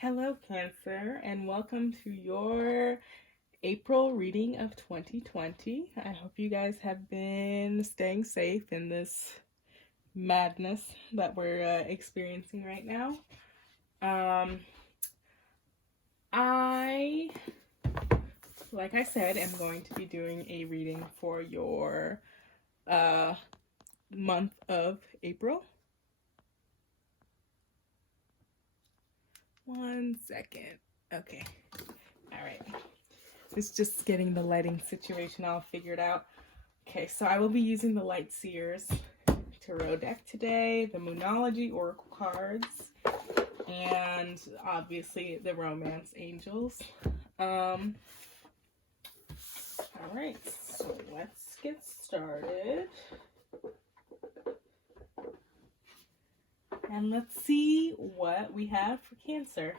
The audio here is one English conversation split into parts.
Hello, Cancer, and welcome to your April reading of 2020. I hope you guys have been staying safe in this madness that we're experiencing right now. Like I said, am going to be doing a reading for your month of April. 1 second. Okay. All right. It's just getting the lighting situation all figured out. Okay, so I will be using the Light Seers Tarot deck today, the Moonology Oracle cards, and obviously the Romance Angels. All right, so let's get started. And let's see what we have for Cancer.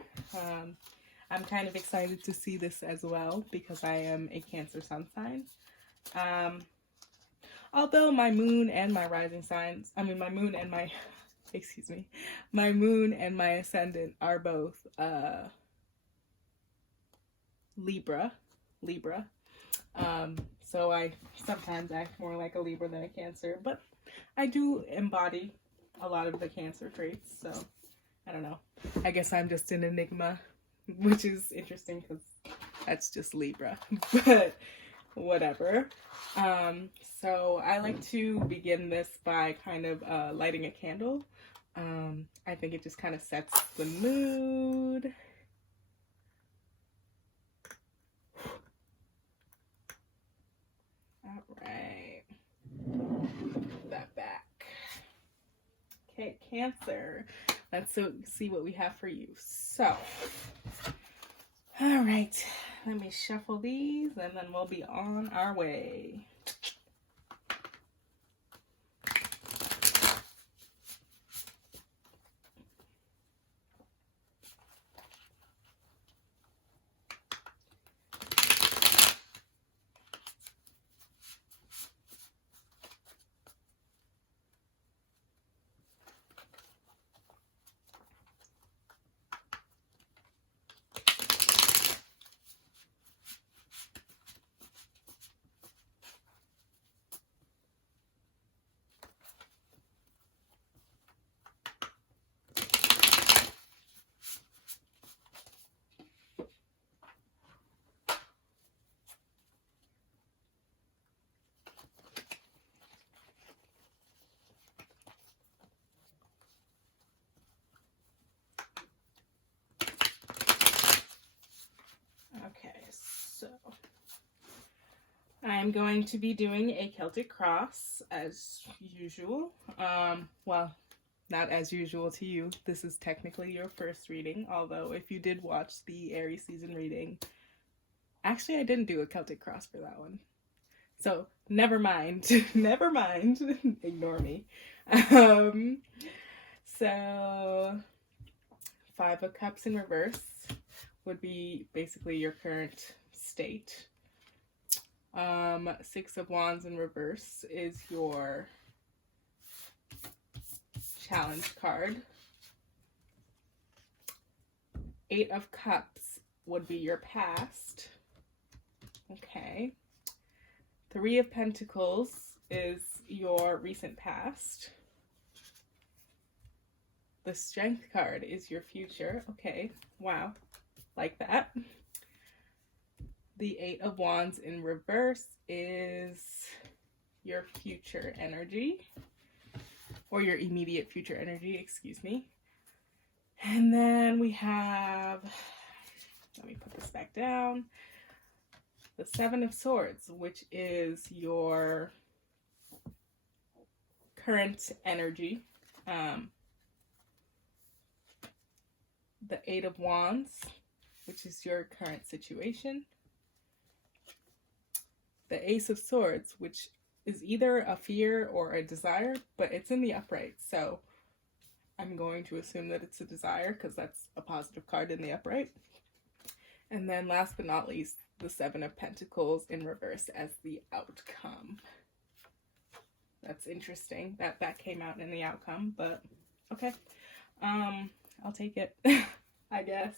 I'm kind of excited to see this as well because I am a Cancer sun sign. Although my moon and my rising signs, my moon and my, my moon and my ascendant are both Libra. So I sometimes act more like a Libra than a Cancer, but I do embody a lot of the Cancer traits, so I don't know. I guess I'm just an enigma, which is interesting because that's just Libra, but whatever. So I like to begin this by kind of lighting a candle. I think it just kind of sets the mood. All right. That back. Okay, Cancer. Let's see what we have for you. So, all right. Let me shuffle these and then we'll be on our way. Okay, so I'm going to be doing a Celtic cross as usual. Well, not as usual to you. This is technically your first reading, although if you did watch the Aries season reading, actually I didn't do a Celtic cross for that one. So never mind. Never mind. Ignore me. So 5 of Cups in reverse would be basically your current state. 6 of Wands in reverse is your challenge card. 8 of Cups would be your past. Okay. 3 of Pentacles is your recent past. The Strength card is your future. Okay, wow, like that. The 8 of Wands in reverse is your future energy, or your immediate future energy, excuse me. And then we have, let me put this back down, the 7 of Swords, which is your current energy. The 8 of Wands, which is your current situation. The Ace of Swords, which is either a fear or a desire, but it's in the upright, so I'm going to assume that it's a desire because that's a positive card in the upright. And then last but not least, the 7 of Pentacles in reverse as the outcome. That's interesting that that came out in the outcome, but okay. I'll take it, I guess.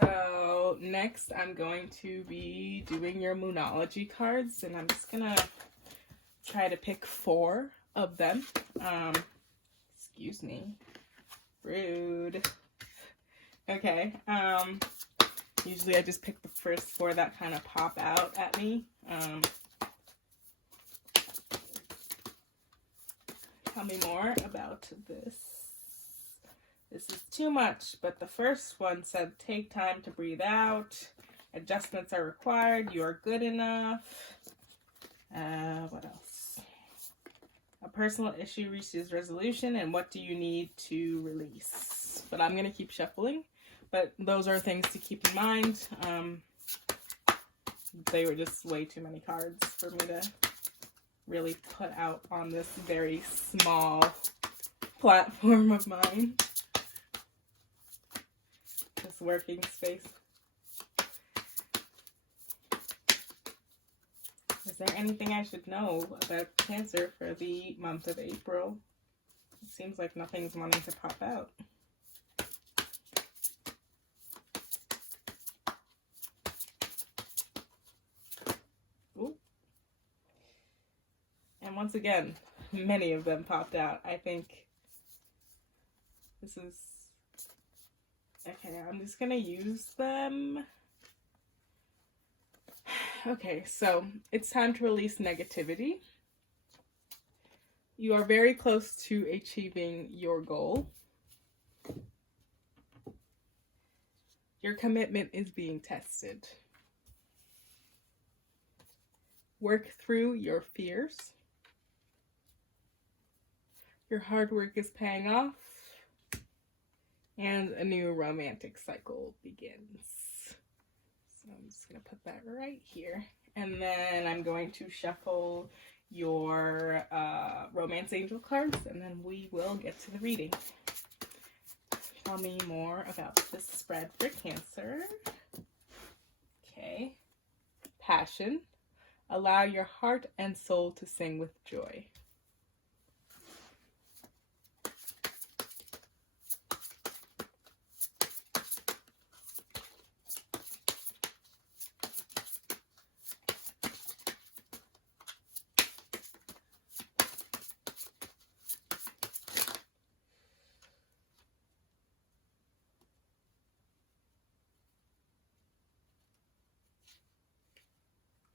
So next I'm going to be doing your Moonology cards, and I'm just gonna try to pick 4 of them. Excuse me. Rude. Okay. Usually I just pick the first 4 that kind of pop out at me. Tell me more about this. This is too much, but the first one said, take time to breathe out. Adjustments are required. You are good enough. What else? A personal issue reaches resolution, and what do you need to release? But I'm going to keep shuffling. But those are things to keep in mind. They were just way too many cards for me to really put out on this very small platform of mine. This working space. Is there anything I should know about Cancer for the month of April? It seems like nothing's wanting to pop out. Ooh. And once again, many of them popped out. I think this is... Okay, I'm just gonna use them. Okay, so it's time to release negativity. You are very close to achieving your goal. Your commitment is being tested. Work through your fears. Your hard work is paying off. And a new romantic cycle begins. So I'm just going to put that right here. And then I'm going to shuffle your romance angel cards, and then we will get to the reading. Tell me more about this spread for Cancer. Okay. Passion. Allow your heart and soul to sing with joy.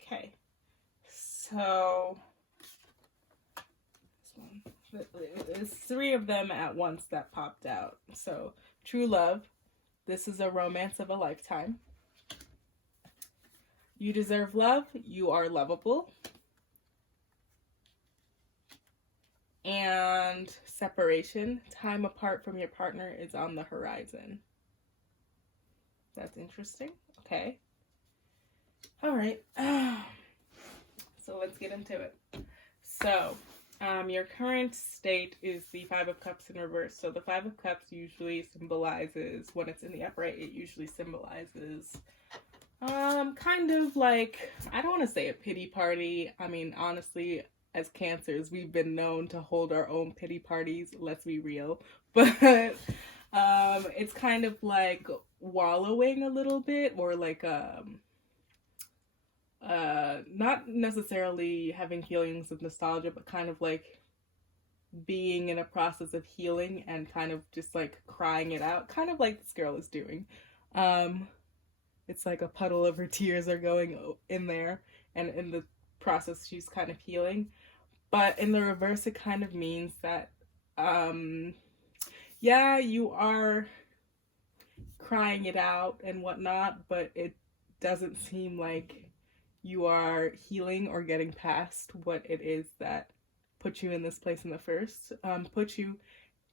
Okay, so there's 3 of them at once that popped out. So, true love. This is a romance of a lifetime. You deserve love. You are lovable. And separation. Time apart from your partner is on the horizon. That's interesting. Okay. All right. So let's get into it. So, your current state is the 5 of Cups in reverse. So the 5 of Cups usually symbolizes, when it's in the upright, it usually symbolizes kind of like, I don't want to say a pity party. I mean, honestly, as Cancers, we've been known to hold our own pity parties. Let's be real. But it's kind of like wallowing a little bit, or like not necessarily having feelings of nostalgia, but kind of like being in a process of healing and kind of just like crying it out, kind of like this girl is doing. It's like a puddle of her tears are going in there, and in the process she's kind of healing. But in the reverse, it kind of means that yeah, you are crying it out and whatnot, but it doesn't seem like you are healing or getting past what it is that put you in this place in the first, put you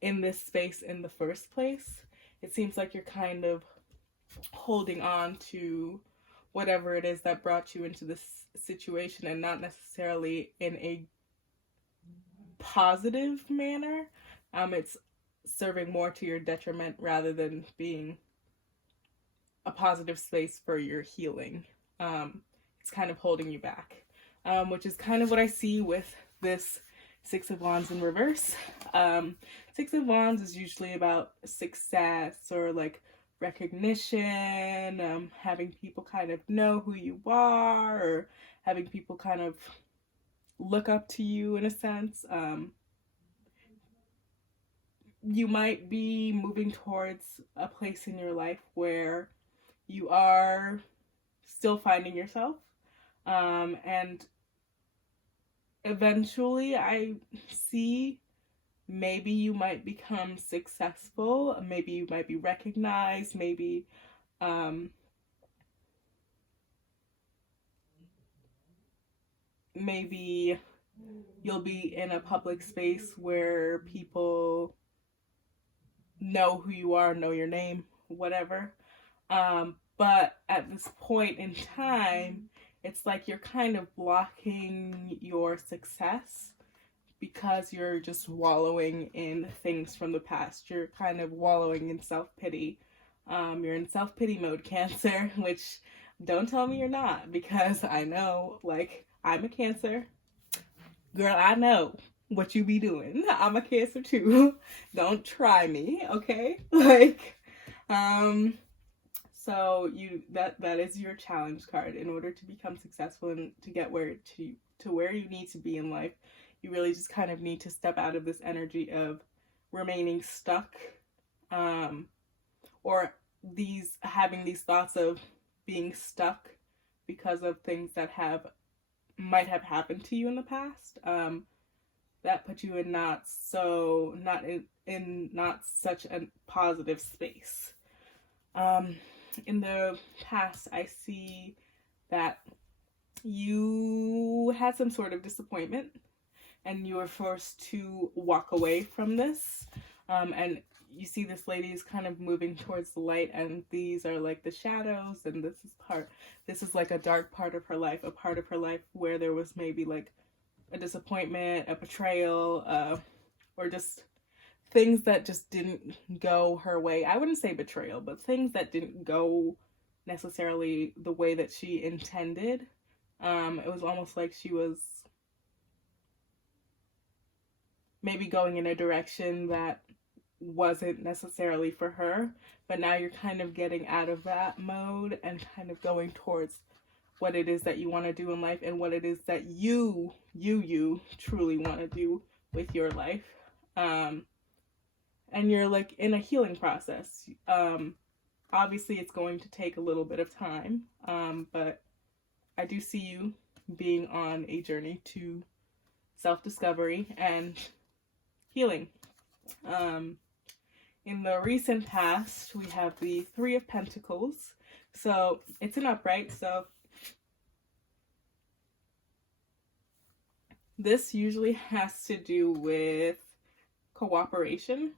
in this space in the first place. It seems like you're kind of holding on to whatever it is that brought you into this situation, and not necessarily in a positive manner. It's serving more to your detriment rather than being a positive space for your healing. It's kind of holding you back, which is kind of what I see with this 6 of Wands in reverse. 6 of Wands is usually about success or like recognition, having people kind of know who you are, or having people kind of look up to you in a sense. You might be moving towards a place in your life where you are still finding yourself. And eventually, I see maybe you might become successful, maybe you might be recognized, maybe maybe you'll be in a public space where people know who you are, know your name, whatever. But at this point in time, it's like you're kind of blocking your success because you're just wallowing in things from the past. You're kind of wallowing in self-pity. You're in self-pity mode, Cancer, which don't tell me you're not, because I know, like, I'm a Cancer. Girl, I know what you be doing. I'm a Cancer too. Don't try me, okay? Like, so that is your challenge card. In order to become successful and to get to where you need to be in life, you really just kind of need to step out of this energy of remaining stuck, or having these thoughts of being stuck because of things that might have happened to you in the past. That put you in not such a positive space. In the past, I see that you had some sort of disappointment and you were forced to walk away from this. And you see this lady is kind of moving towards the light, and these are like the shadows, and this is like a dark part of her life, a part of her life where there was maybe like a disappointment, a betrayal, or just things that just didn't go her way. I wouldn't say betrayal, but things that didn't go necessarily the way that she intended. It was almost like she was maybe going in a direction that wasn't necessarily for her, but now you're kind of getting out of that mode and kind of going towards what it is that you want to do in life and what it is that you truly want to do with your life. And you're like in a healing process. Obviously it's going to take a little bit of time, but I do see you being on a journey to self-discovery and healing. In the recent past, we have the Three of Pentacles. So it's an upright, so this usually has to do with cooperation,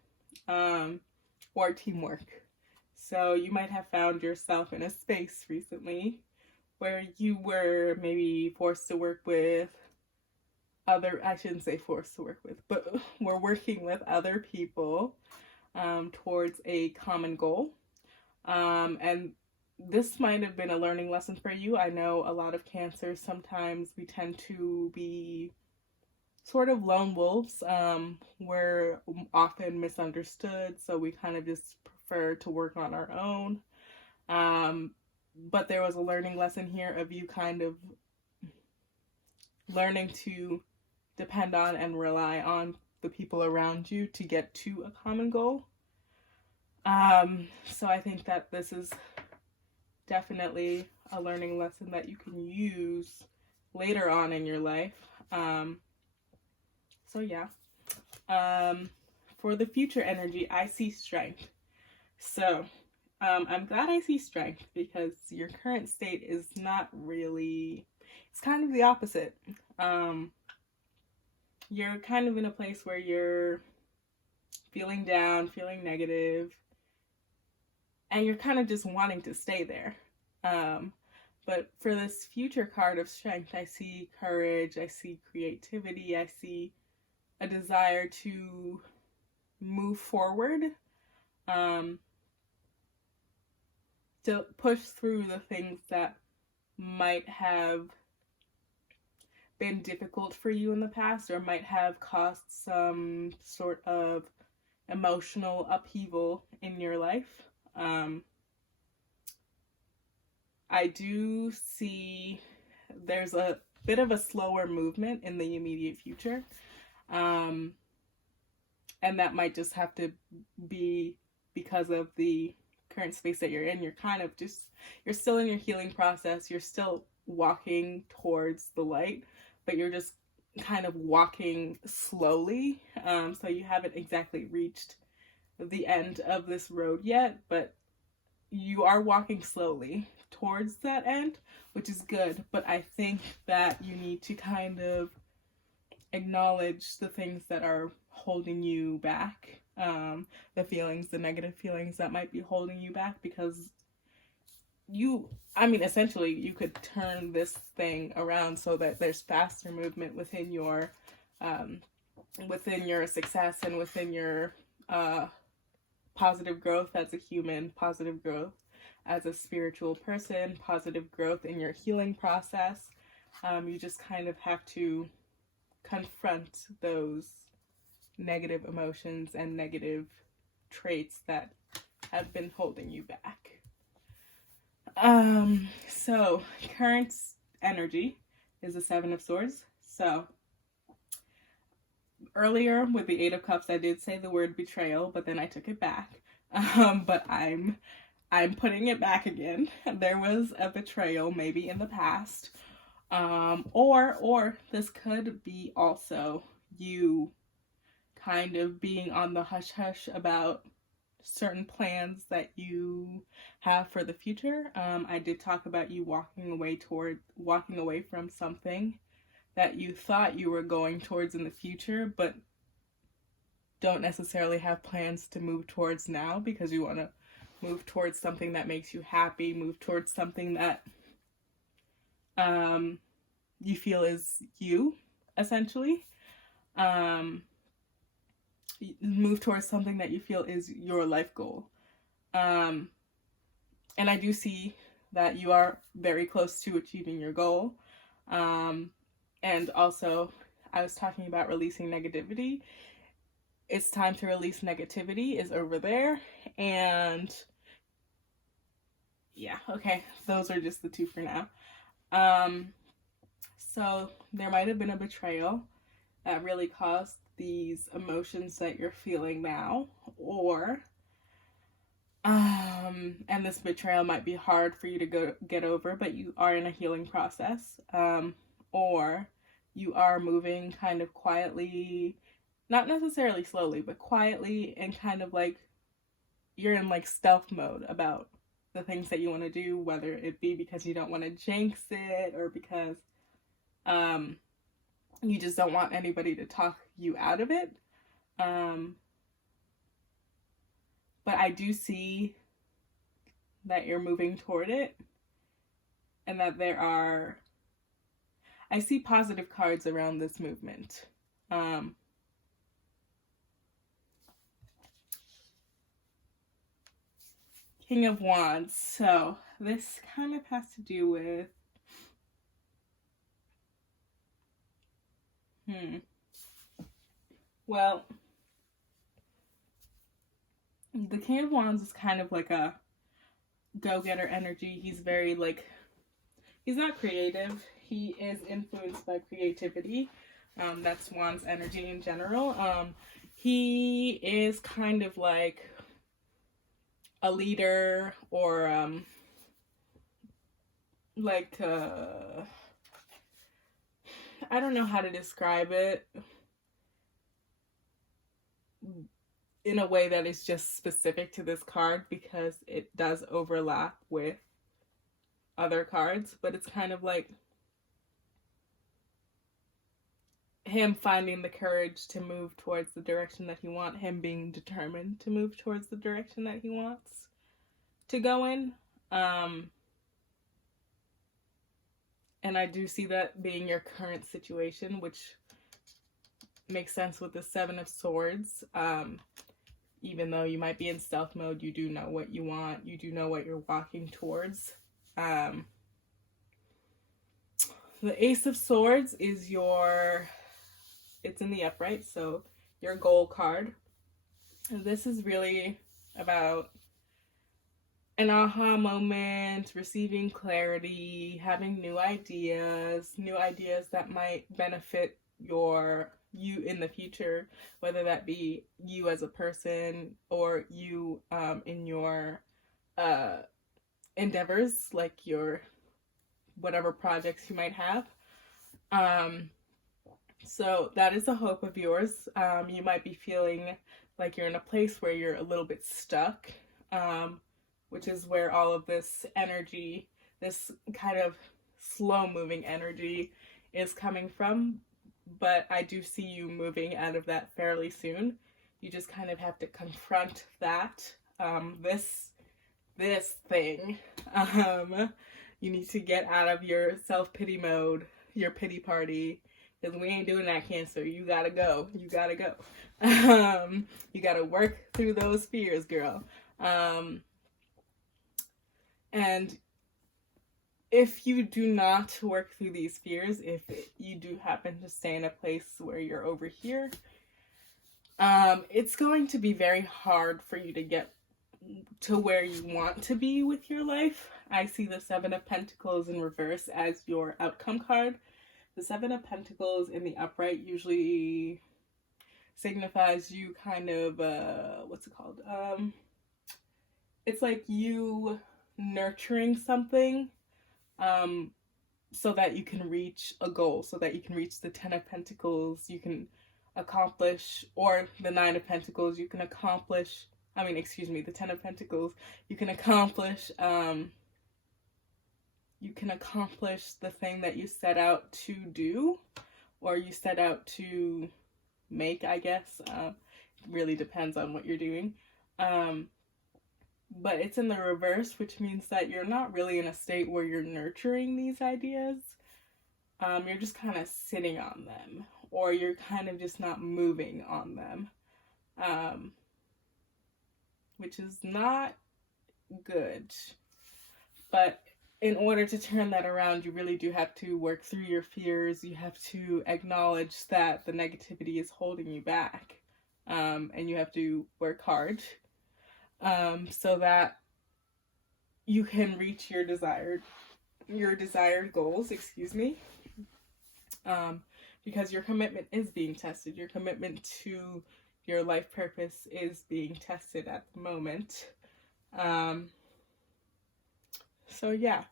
or teamwork. So you might have found yourself in a space recently where you were maybe forced to work with I shouldn't say forced to work with, but we're working with other people towards a common goal. And this might have been a learning lesson for you. I know a lot of Cancers, sometimes we tend to be sort of lone wolves. We're often misunderstood, so we kind of just prefer to work on our own. But there was a learning lesson here of you kind of learning to depend on and rely on the people around you to get to a common goal. So I think that this is definitely a learning lesson that you can use later on in your life. So yeah. For the future energy, I see strength. So I'm glad I see strength, because your current state is not really, it's kind of the opposite. You're kind of in a place where you're feeling down, feeling negative, and you're kind of just wanting to stay there. But for this future card of strength, I see courage, I see creativity, I see a desire to move forward, to push through the things that might have been difficult for you in the past, or might have caused some sort of emotional upheaval in your life. I do see there's a bit of a slower movement in the immediate future. Um, and that might just have to be because of the current space that you're in. You're kind of just, you're still in your healing process. You're still walking towards the light, but you're just kind of walking slowly. So you haven't exactly reached the end of this road yet, but you are walking slowly towards that end, which is good. But I think that you need to kind of acknowledge the things that are holding you back, the feelings, the negative feelings that might be holding you back, because essentially you could turn this thing around so that there's faster movement within your success and within your positive growth as a human, positive growth as a spiritual person, positive growth in your healing process. You just kind of have to confront those negative emotions and negative traits that have been holding you back. So current energy is the Seven of Swords. So earlier with the Eight of Cups, I did say the word betrayal, but then I took it back. But I'm putting it back again. There was a betrayal maybe in the past. Or this could be also you kind of being on the hush hush about certain plans that you have for the future. I did talk about you walking away from something that you thought you were going towards in the future, but don't necessarily have plans to move towards now, because you want to move towards something that makes you happy, move towards something that you feel is you, essentially. Move towards something that you feel is your life goal. And I do see that you are very close to achieving your goal. And also, I was talking about releasing negativity. It's time to release negativity is over there. And yeah, okay, those are just the two for now. So there might have been a betrayal that really caused these emotions that you're feeling now, or and this betrayal might be hard for you to get over, but you are in a healing process, or you are moving kind of quietly, not necessarily slowly, but quietly, and kind of like you're in like stealth mode about the things that you want to do, whether it be because you don't want to jinx it, or because you just don't want anybody to talk you out of it. But I do see that you're moving toward it, and that I see positive cards around this movement. King of Wands. So this kind of has to do with well, the King of Wands is kind of like a go-getter energy. He's very like, he's not creative. He is influenced by creativity. That's Wands energy in general. He is kind of like a leader, or I don't know how to describe it in a way that is just specific to this card, because it does overlap with other cards, but it's kind of like him finding the courage to move towards the direction that he wants, him being determined to move towards the direction that he wants to go in. And I do see that being your current situation, which makes sense with the Seven of Swords. Even though you might be in stealth mode, you do know what you want. You do know what you're walking towards. The Ace of Swords is it's in the upright, so your goal card. And this is really about an aha moment, receiving clarity, having new ideas that might benefit you in the future, whether that be you as a person or you in your uh, endeavors, like your whatever projects you might have. Um, so that is a hope of yours. You might be feeling like you're in a place where you're a little bit stuck, which is where all of this energy, this kind of slow moving energy, is coming from. But I do see you moving out of that fairly soon. You just kind of have to confront that, this thing. You need to get out of your self-pity mode, your pity party, because we ain't doing that, Cancer. You gotta go. You gotta go. You gotta work through those fears, girl. And if you do not work through these fears, if you do happen to stay in a place where you're over here, it's going to be very hard for you to get to where you want to be with your life. I see the Seven of Pentacles in reverse as your outcome card. The Seven of Pentacles in the upright usually signifies you kind of, what's it called? It's like you nurturing something so that you can reach a goal, so that you can reach the Ten of Pentacles, you can accomplish, or the Nine of Pentacles, you can accomplish, the Ten of Pentacles, you can accomplish the thing that you set out to do, or you set out to make, I guess. Really depends on what you're doing. But it's in the reverse, which means that you're not really in a state where you're nurturing these ideas. You're just kind of sitting on them, or you're kind of just not moving on them, which is not good. But in order to turn that around, you really do have to work through your fears. You have to acknowledge that the negativity is holding you back, and you have to work hard. So that you can reach your desired goals, because your commitment is being tested. Your commitment to your life purpose is being tested at the moment. So yeah,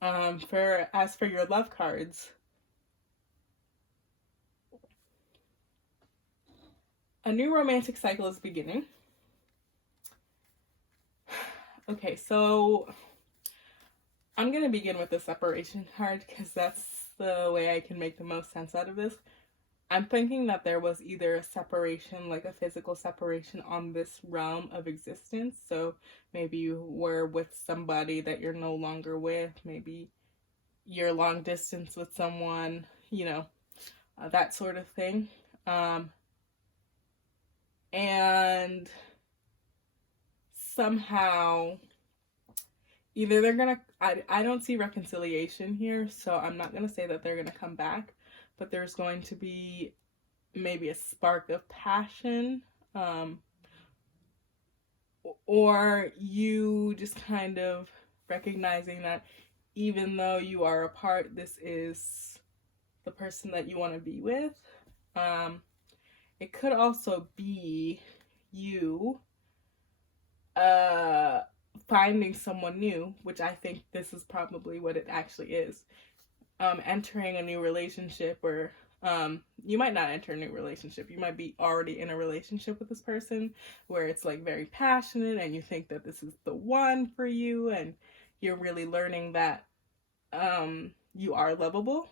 as for your love cards, a new romantic cycle is beginning. Okay, so I'm going to begin with the separation card because that's the way I can make the most sense out of this. I'm thinking that there was either a separation, like a physical separation on this realm of existence. So maybe you were with somebody that you're no longer with. Maybe you're long distance with someone, that sort of thing. And somehow either they're gonna, I don't see reconciliation here, so I'm not gonna say that they're gonna come back, but there's going to be maybe a spark of passion, or you just kind of recognizing that even though you are apart, this is the person that you want to be with. It could also be you finding someone new, which I think this is probably what it actually is. Entering a new relationship, or you might not enter a new relationship. You might be already in a relationship with this person where it's like very passionate and you think that this is the one for you, and you're really learning that you are lovable.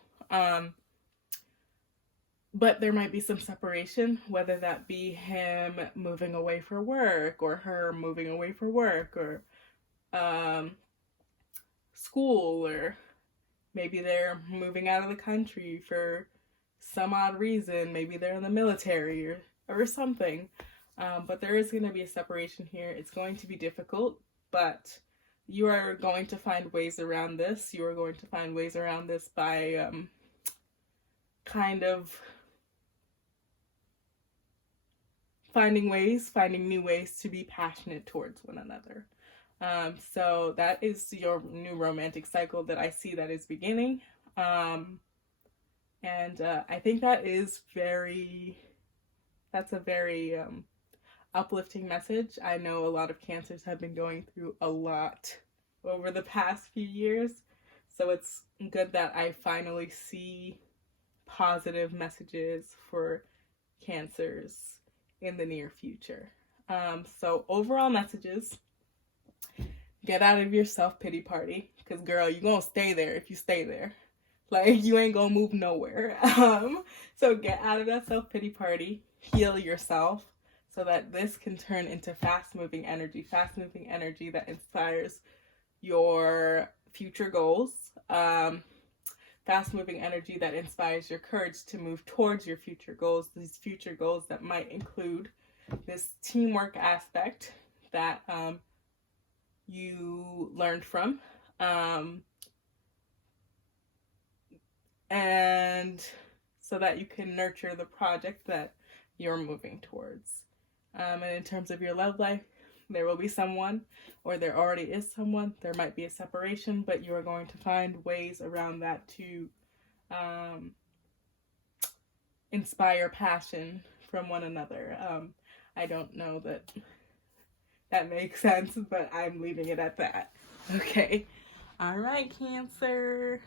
But there might be some separation, whether that be him moving away for work or her moving away for work, or school, or maybe they're moving out of the country for some odd reason. Maybe they're in the military or something. But there is going to be a separation here. It's going to be difficult, but you are going to find ways around this. You are going to find ways around this by kind of finding new ways to be passionate towards one another. So that is your new romantic cycle that I see that is beginning. And I think that is that's a very uplifting message. I know a lot of Cancers have been going through a lot over the past few years. So it's good that I finally see positive messages for Cancers in the near future. So overall messages: get out of your self-pity party, because girl, you're gonna stay there if you stay there. Like, you ain't gonna move nowhere. So get out of that self-pity party, heal yourself, so that this can turn into fast-moving energy that inspires your future goals, fast-moving energy that inspires your courage to move towards your future goals, these future goals that might include this teamwork aspect that you learned from, and so that you can nurture the project that you're moving towards. And in terms of your love life, there will be someone, or there already is someone. There might be a separation, but you are going to find ways around that to inspire passion from one another. I don't know that makes sense, but I'm leaving it at that. Okay. All right, Cancer.